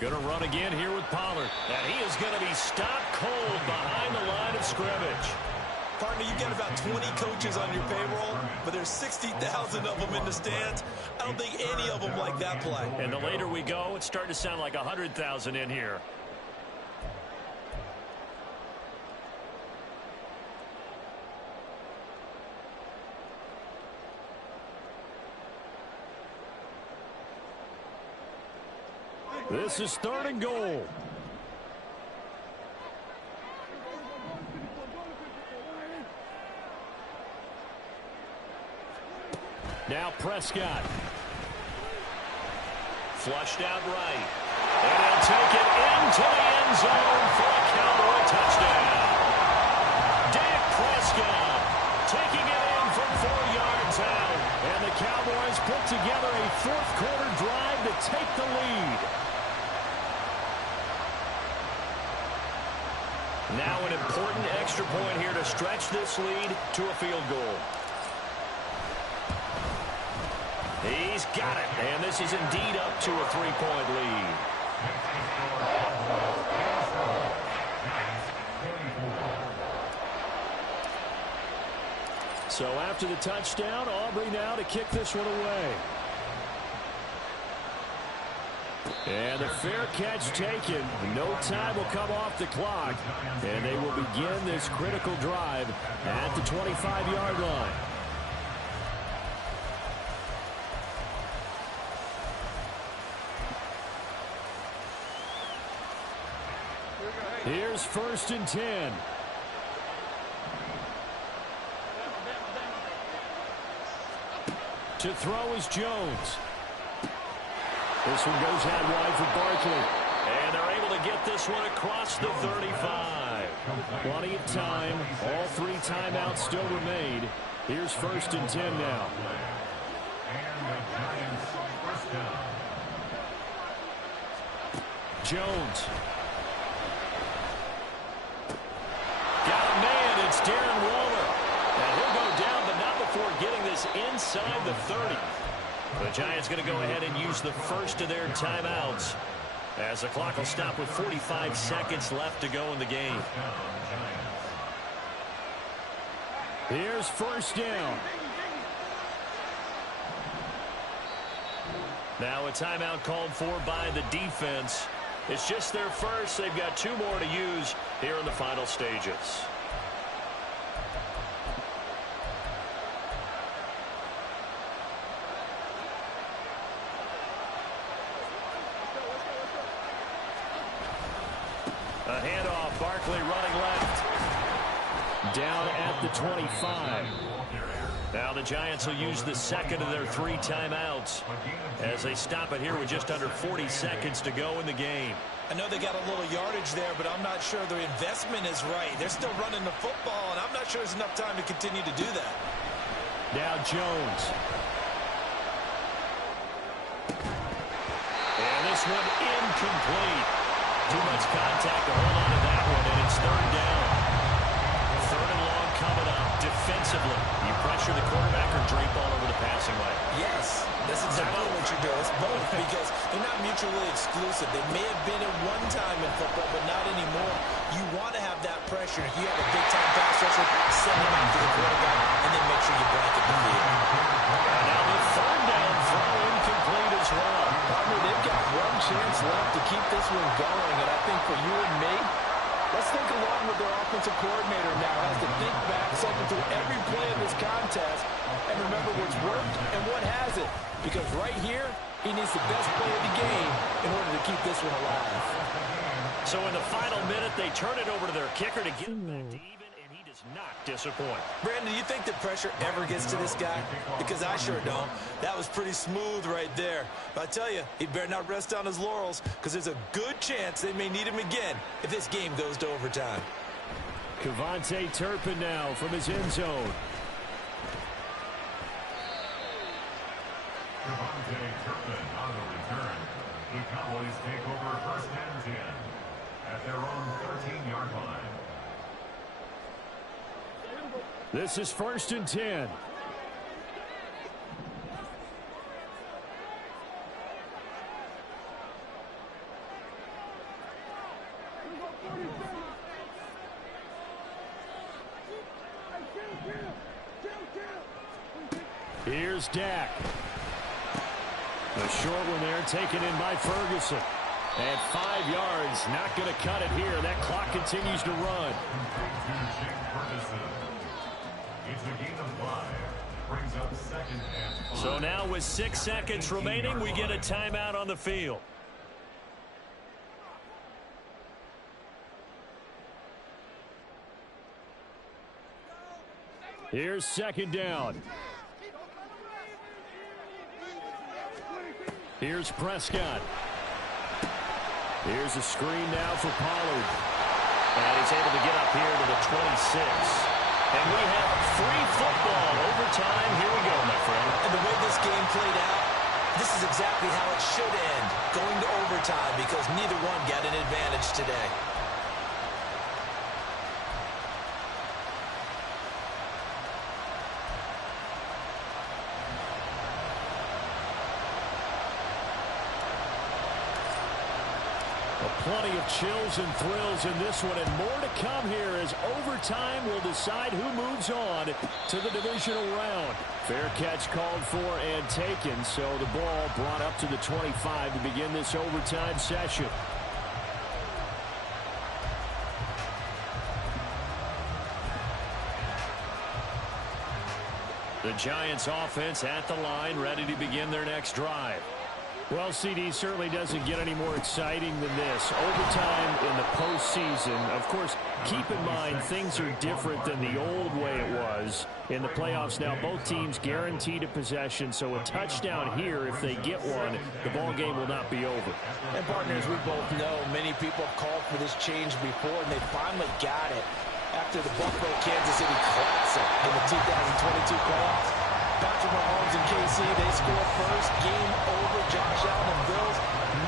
Going to run again here with Pollard. And he is going to be stopped cold behind the line of scrimmage. Partner, you've got about 20 coaches on your payroll, but there's 60,000 of them in the stands. I don't think any of them like that play. And the later we go, it's starting to sound like 100,000 in here. This is third and goal. Now Prescott. Flushed out right. And he'll take it into the end zone for a Cowboy touchdown. Dak Prescott taking it in from 4 yards out. And the Cowboys put together a fourth quarter drive to take the lead. Now an important extra point here to stretch this lead to a field goal. He's got it, and this is indeed up to a 3-point lead. So after the touchdown, Aubrey now to kick this one away. And a fair catch taken. No time will come off the clock. And they will begin this critical drive at the 25-yard line. Here's first and 10. To throw is Jones. This one goes out wide for Barkley. And they're able to get this one across the 35. Plenty of time. All 3 timeouts still remain. Here's first and 10 now. Jones. Got a man. It's Lola. And he'll go down, but not before getting this inside the 30. The Giants going to go ahead and use the first of their timeouts, as the clock will stop with 45 seconds left to go in the game. Here's first down. Now a timeout called for by the defense. It's just their first. They've got 2 more to use here in the final stages. A handoff, Barkley running left. Down at the 25. Now the Giants will use the second of their 3 timeouts as they stop it here with just under 40 seconds to go in the game. I know they got a little yardage there, but I'm not sure their investment is right. They're still running the football, and I'm not sure there's enough time to continue to do that. Now Jones. And this one incomplete. Too much contact to hold on to that one, and it's 3rd down. 3rd and long coming up. Defensively, you pressure the quarterback or drape all over the passing lane? Yes, that's exactly what you're doing. It's both, because they're not mutually exclusive. They may have been at one time in football, but not anymore. You want to have that pressure. If you have a big-time pass rusher, send him out to the quarterback, and then make sure you blanket the field. And now the 3rd down throw incomplete as well. Partner, they've got one chance left to keep this one going, and I think for you and me, let's think along with their offensive coordinator now. Has to think back, cycle through every play in this contest, and remember what's worked and what hasn't. Because right here, he needs the best play of the game in order to keep this one alive. So in the final minute, they turn it over to their kicker to get him back to even, and he does not disappoint. Brandon, do you think the pressure ever gets to this guy? Because I sure don't. That was pretty smooth right there. But I tell you, he better not rest on his laurels, because there's a good chance they may need him again if this game goes to overtime. Kevontae Turpin now from his end zone. Kevontae Turpin on the return. The Cowboys take over first and 10 at their own 13-yard line. This is 1st and 10. Here's Dak. The short one there taken in by Ferguson. And 5 yards, not going to cut it here. That clock continues to run. It's a gain of 5. Brings up 2nd and 5. So now with 6 seconds remaining, we get a timeout on the field. Here's 2nd down. Here's Prescott. Here's a screen now for Pollard. And he's able to get up here to the 26. And we have free football. Overtime. Here we go, my friend. And the way this game played out, this is exactly how it should end, going to overtime, because neither one got an advantage today. Plenty of chills and thrills in this one, and more to come here as overtime will decide who moves on to the divisional round. Fair catch called for and taken, so the ball brought up to the 25 to begin this overtime session. The Giants offense at the line, ready to begin their next drive. Well, CD certainly doesn't get any more exciting than this. Overtime in the postseason. Of course, keep in mind things are different than the old way it was. In the playoffs now, both teams guaranteed a possession, so a touchdown here, if they get one, the ball game will not be over. And partners, we both know many people have called for this change before, and they finally got it after the Buffalo-Kansas City Classic in the 2022 playoffs. Patrick Mahomes and KC, they score first. Game over. Josh Allen and Bills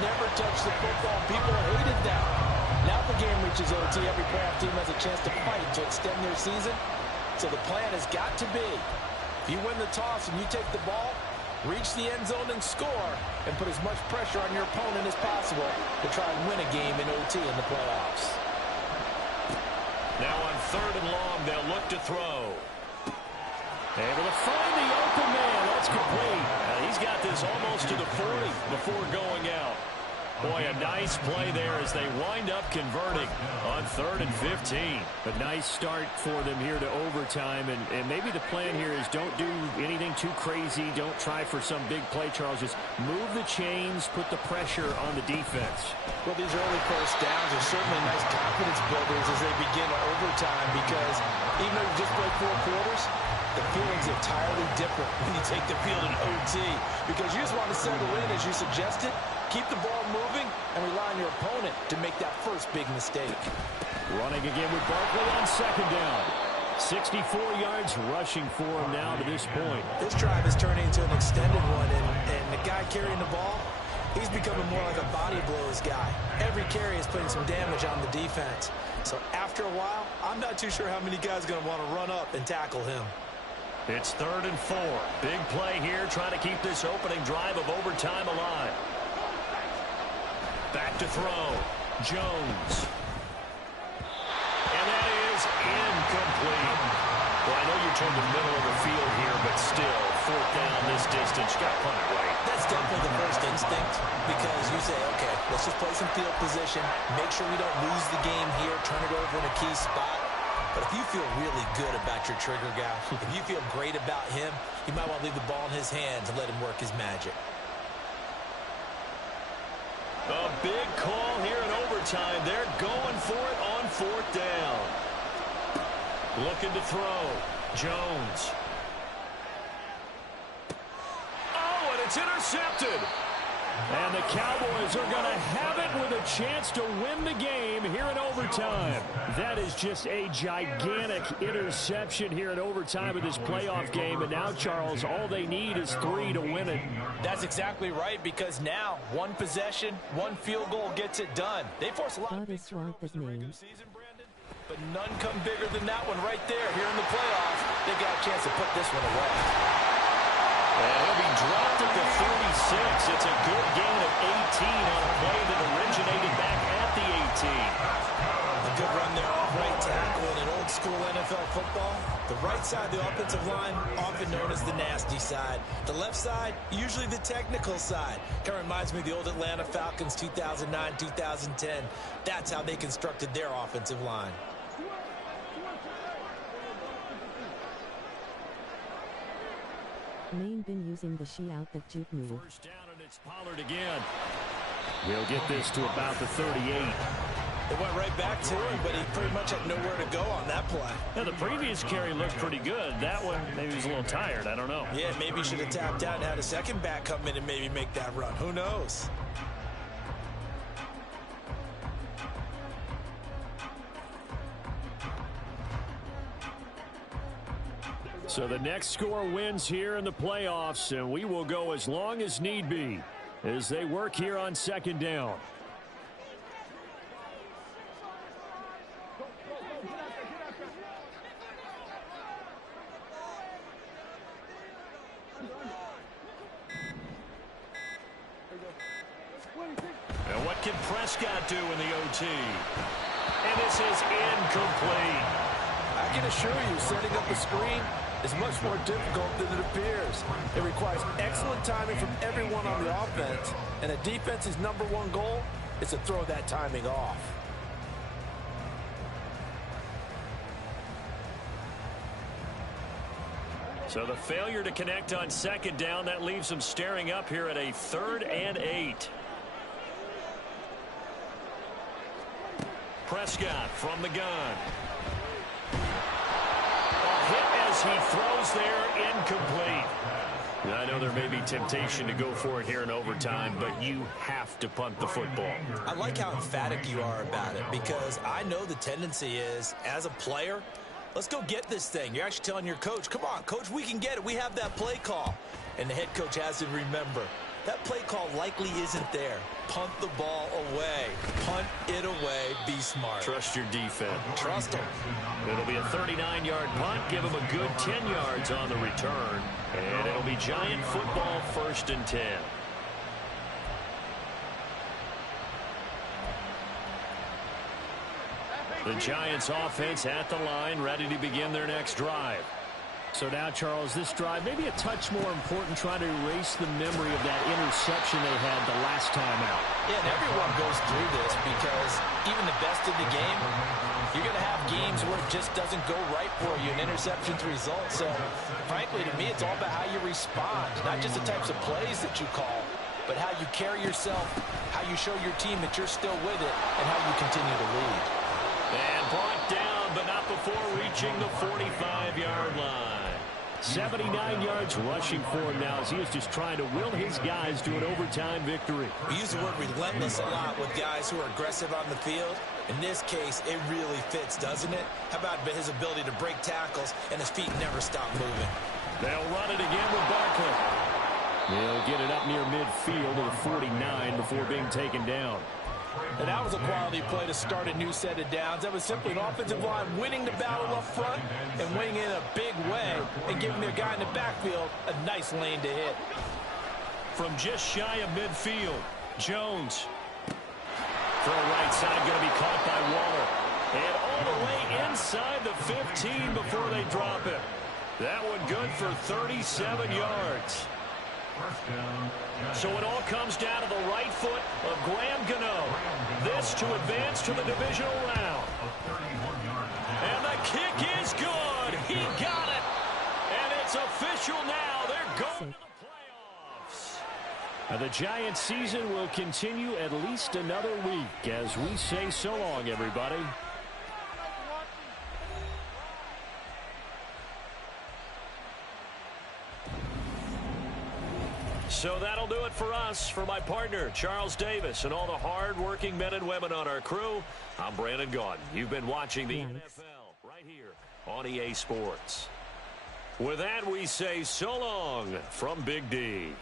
never touched the football. People hated that. Now the game reaches OT. Every playoff team has a chance to fight to extend their season. So the plan has got to be, if you win the toss and you take the ball, reach the end zone and score, and put as much pressure on your opponent as possible to try and win a game in OT in the playoffs. Now on 3rd and long, they'll look to throw. Able to find the open man. That's complete. He's got this almost to the 40 before going out. Boy, a nice play there as they wind up converting on 3rd and 15. A nice start for them here to overtime, and maybe the plan here is don't do anything too crazy. Don't try for some big play, Charles. Just move the chains, put the pressure on the defense. Well, these early first downs are certainly nice confidence builders as they begin overtime, because even though you just played 4 quarters, the feeling's entirely different when you take the field in OT, because you just want to settle in, as you suggested, keep the ball moving, and rely on your opponent to make that first big mistake. Running again with Barkley on 2nd down. 64 yards rushing for him now to this point. This drive is turning into an extended one, and the guy carrying the ball, he's becoming more like a body blows guy. Every carry is putting some damage on the defense. So after a while, I'm not too sure how many guys are going to want to run up and tackle him. It's 3rd and 4. Big play here, trying to keep this opening drive of overtime alive. Back to throw. Jones. And that is incomplete. Well, I know you're toward the middle of the field here, but still, 4th down this distance. You got to punt it right. That's definitely the first instinct, because you say, okay, let's just play some field position, make sure we don't lose the game here, turn it over in a key spot. But if you feel really good about your trigger guy, if you feel great about him, you might want to leave the ball in his hands and let him work his magic. A big call here in overtime. They're going for it on 4th down. Looking to throw. Jones. Oh, and it's intercepted. And the Cowboys are going to have it with a chance to win the game here in overtime. That is just a gigantic interception here in overtime of this playoff game. And now, Charles, all they need is 3 to win it. That's exactly right, because now one possession, one field goal gets it done. They force a lot of big turnovers in the regular season, Brandon, but none come bigger than that one right there. Here in the playoffs, they got a chance to put this one away. And he'll be dropped at the 36. It's a good gain of 18 on a play that originated back at the 18. A good run there off right tackle in an old-school NFL football. The right side of the offensive line, often known as the nasty side. The left side, usually the technical side. Kind of reminds me of the old Atlanta Falcons 2009, 2010. That's how they constructed their offensive line. Maine been using the she-out that juke move. 1st down, and it's Pollard again. He'll get this to about the 38. It went right back to him, but he pretty much had nowhere to go on that play. Now, the previous carry looked pretty good. That one, maybe he was a little tired. I don't know. Yeah, maybe he should have tapped out and had a second back come in and maybe make that run. Who knows? So the next score wins here in the playoffs, and we will go as long as need be as they work here on 2nd down. And what can Prescott do in the OT? And this is incomplete. I can assure you, setting up a screen is much more difficult than it appears. It requires excellent timing from everyone on the offense, and a defense's #1 goal is to throw that timing off. So the failure to connect on 2nd down, that leaves them staring up here at a 3rd and 8. Prescott from the gun. Hit as he throws there, incomplete. I know there may be temptation to go for it here in overtime, but you have to punt the football. I like how emphatic you are about it, because I know the tendency is, as a player, let's go get this thing. You're actually telling your coach, come on, coach, we can get it. We have that play call. And the head coach has to remember, that play call likely isn't there. Punt the ball away. Punt it away. Be smart. Trust your defense. Trust them. It'll be a 39-yard punt. Give them a good 10 yards on the return. And it'll be Giant football, 1st and 10. The Giants offense at the line, ready to begin their next drive. So now, Charles, this drive maybe a touch more important, trying to erase the memory of that interception they had the last time out. Yeah, and everyone goes through this because even the best in the game, you're going to have games where it just doesn't go right for you, and interceptions result. So, frankly, to me, it's all about how you respond, not just the types of plays that you call, but how you carry yourself, how you show your team that you're still with it, and how you continue to lead. And brought down, but not before reaching the 45-yard line. 79 yards rushing for him now as he is just trying to will his guys to an overtime victory. We use the word relentless a lot with guys who are aggressive on the field. In this case, it really fits, doesn't it? How about his ability to break tackles and his feet never stop moving? They'll run it again with Barkley. They'll get it up near midfield to the 49 before being taken down. And that was a quality play to start a new set of downs. That was simply an offensive line winning the battle up front and winning in a big way and giving their guy in the backfield a nice lane to hit. From just shy of midfield, Jones. Throw right side, going to be caught by Waller. And all the way inside the 15 before they drop it. That one good for 37 yards. So it all comes down to the right foot of Graham Gano. This to advance to the divisional round. And the kick is good. He got it. And it's official now. They're going to the playoffs. The Giants season will continue at least another week as we say so long, everybody. So that'll do it for us. For my partner, Charles Davis, and all the hard-working men and women on our crew, I'm Brandon Gaudin. You've been watching the NFL right here on EA Sports. With that, we say so long from Big D.